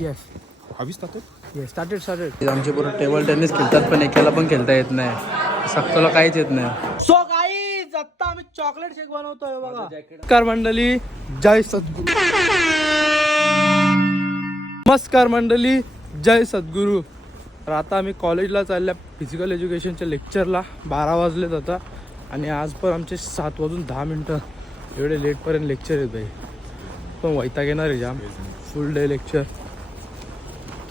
Yes Have you started? Yes started आमचे पूर्ण table tennis खेळतात पण एकाला पण खेळता येत नाही सक्तोला काहीच येत नाही सो गाईज आता आम्ही चॉकलेट शेक बनवतोय बघा नमस्कार मंडळी जय सद्गुरू नमस्कार मंडळी जय सद्गुरू तर आता आम्ही कॉलेजला चालल्या फिजिकल एज्युकेशनच्या लेक्चरला 12 वाजलेत आता आणि आज पण आमचे 7:10 एवढे लेटपर्यंत लेक्चर आहेत भाई पण वैताग येणार आहे जाम फुल डे लेक्चर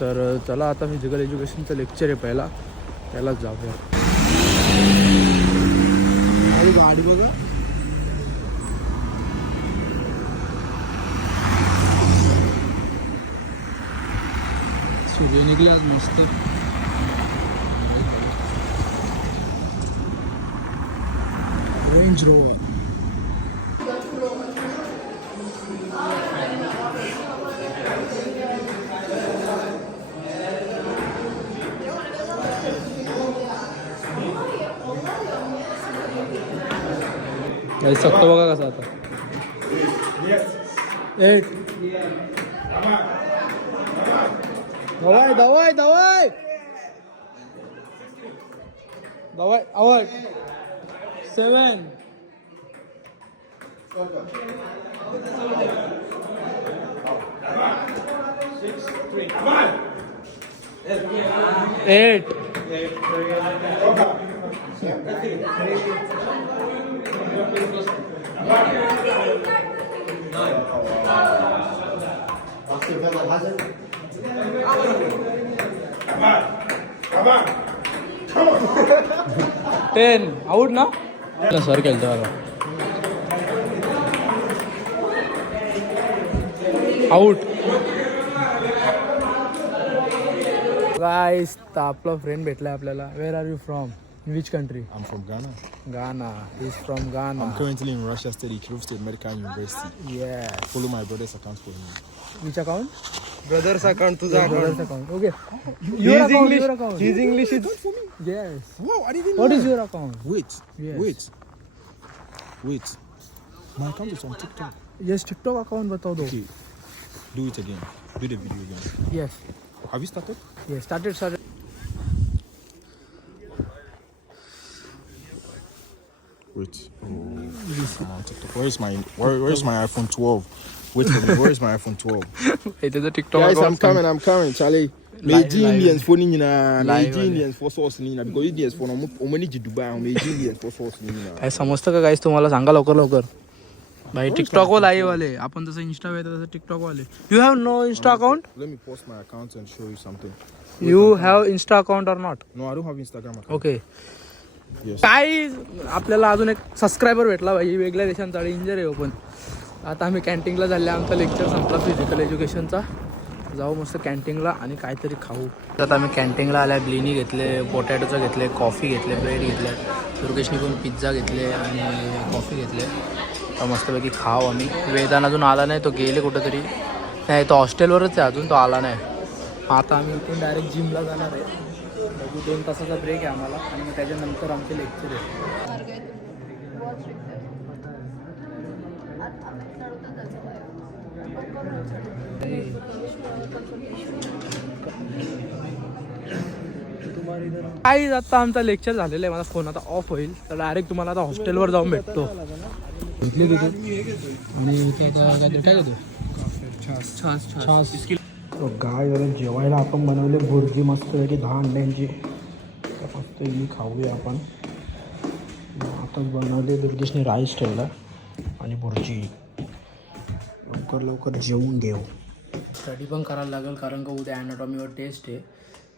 तर चला आता फिजिकल एज्युकेशनचं लेक्चर आहे पहिला त्यालाच जाऊया गाडी बघा सूर्य निघला मस्त रेंज रोवर सकतो बघा कसा आता एक दवाई दवाई दवाई दवाई आवाज 7 8 10 आउट ना सर खेळतो आउट गाइस तर आपला फ्रेंड भेटलाय आपल्याला where are you from which country? I'm from Ghana. Ghana. He's from Ghana. I'm currently in Russia studying Kirov State Medical University. Yes. Follow my brother's account for me. Which account? Brother's account to the Brother's account. Okay. He's Your account, English. your account. His English is For me? Yes. Wow, I didn't know. What is your account? Wait. Yes. Wait. My account is on TikTok. Yes, TikTok account बताओ दो. Okay. Do it again. Do the video again. Yes. Have you started? Yes. Started. Wait. Oh, I'm on TikTok. Where is my iPhone 12? Wait for me. Where is my iPhone 12? इथे तर TikTok Guys, account. I'm coming, Charlie. Meiji live. Indians for Nina, Live Meiji Indians for sauce Nina, because Indians for Omani Dubai, Meiji Indians for sauce Nina. काय समजतं का गाईस तुम्हाला सांगा लवकर भाई TikTok वर लाईव्ह वाले आपण जसं इंस्टा वर तसं टिकटॉक वाले you have no Insta account Let me post my account and show you something. You have Insta account और not No, I don't have Instagram account. Okay Yes. काय आपल्याला अजून एक सबस्क्रायबर भेटला पाहिजे वेगळ्या देशांचा इंजर आहे पण आता आम्ही कॅन्टीनला झाले आमचा लेक्चर संपला फिजिकल एज्युकेशनचा जाऊ मस्त कॅन्टीनला आणि काहीतरी खाऊ आता आम्ही कॅन्टीनला आल्या ब्लिनी घेतले पोटॅटोचं घेतले कॉफी घेतले ब्रेड घेतले दुर्गेशनी पण पिझ्झा घेतले आणि कॉफी घेतले तर मस्तपैकी खाऊ आम्ही वेदान अजून आला नाही तो गेले कुठंतरी नाही तो हॉस्टेलवरच आहे अजून तो आला नाही आता आम्ही इथून डायरेक्ट जिमला जाणार आहे 2 तासाचा ब्रेक आहे आम्हाला आणि मग त्याच्यानंतर आमचे लेक्चर आहे काही आता आमचा लेक्चर झालेला आहे माझा फोन आता ऑफ होईल तर डायरेक्ट तुम्हाला आता हॉस्टेलवर जाऊन भेटतो आणि काय देतो छास गाय वगैरे जेवायला आपण बनवले भुर्जी मस्त पैकी 10 अंड्यांची फक्त ही खाऊया आपण आताच बनवले दुर्गेशने राईस ठेवला आणि भुर्जी लवकर जेवून घेऊ स्टडी पण करायला लागेल कारण का उद्या ॲनाटॉमीवर टेस्ट आहे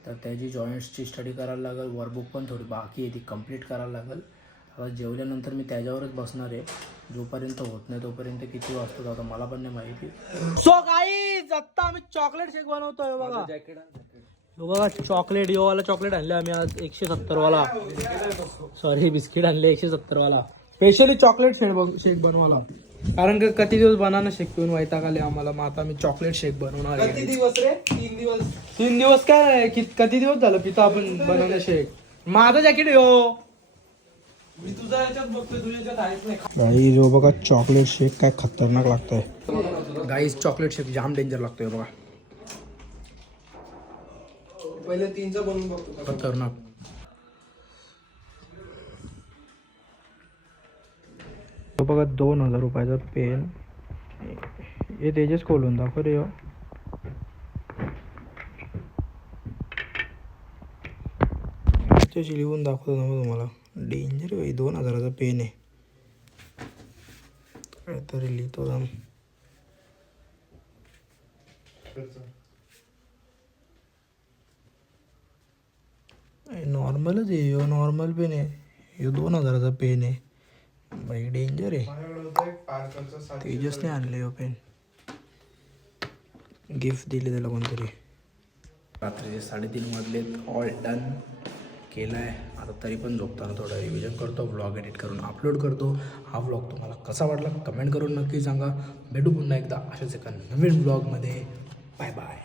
तर त्याची जॉईंट्सची स्टडी करायला लागेल वर्कबुक पण थोडी बाकी आहे ती कंप्लीट करायला लागेल आता जेवल्यानंतर मी त्याच्यावरच बसणार आहे जोपर्यंत होत नाही तोपर्यंत किती वाजतो आता मला पण नाही माहिती सो गाईज आता आम्ही चॉकलेट शेक बनवतोय बघा बघा चॉकलेट योवाला चॉकलेट आणले आम्ही आज 170 वाला सॉरी बिस्किट आणले 170 वाला स्पेशली चॉकलेट शेक बनवायला कारण का किती दिवस बनाना शेक पिऊन वैताग आले आम्हाला मग आता मी चॉकलेट शेक बनवणार आहे किती दिवस रे 3 दिवस काय किती दिवस झालं पिता आपण बनाना शेक माझं जॅकेट यो मी तुझा याच्यात बघतोय तुझ्या याच्यात आहेच नाही गाईज हो बघा चॉकलेट शेक काय खतरनाक लागतंय गाईज चॉकलेट शेक जाम डेंजर लागतोय बघा पहिले 3चा बनवून बघतो कसं. खतरनाक. तो बघा 2000 रुपयाचा पेन. हे तेजस खोलून दाखव रे. त्याची लिहून दाखवतो ना तुम्हाला. डेंजर भाई 2000चा पेन आहे. काहीतरी लिहितो जाम. नॉर्मलच आहे. नॉर्मल पेन आहे. हे 2000चा पेन आहे भाई. डेंजर आहे. तेजसने आणले हो पेन. गिफ्ट दिले त्याला कोणतरी. रात्रीचे 3:30 वाजलेत. ऑल डन केलं आहे. आता तरी पण झोपताना थोडं रिव्हिजन करतो. व्लॉग एडिट करून अपलोड करतो. हा व्लॉग तुम्हाला कसा वाटला कमेंट करून नक्की सांगा. भेटू पुन्हा एकदा अशाच एका नवीन व्लॉगमध्ये. Bye bye.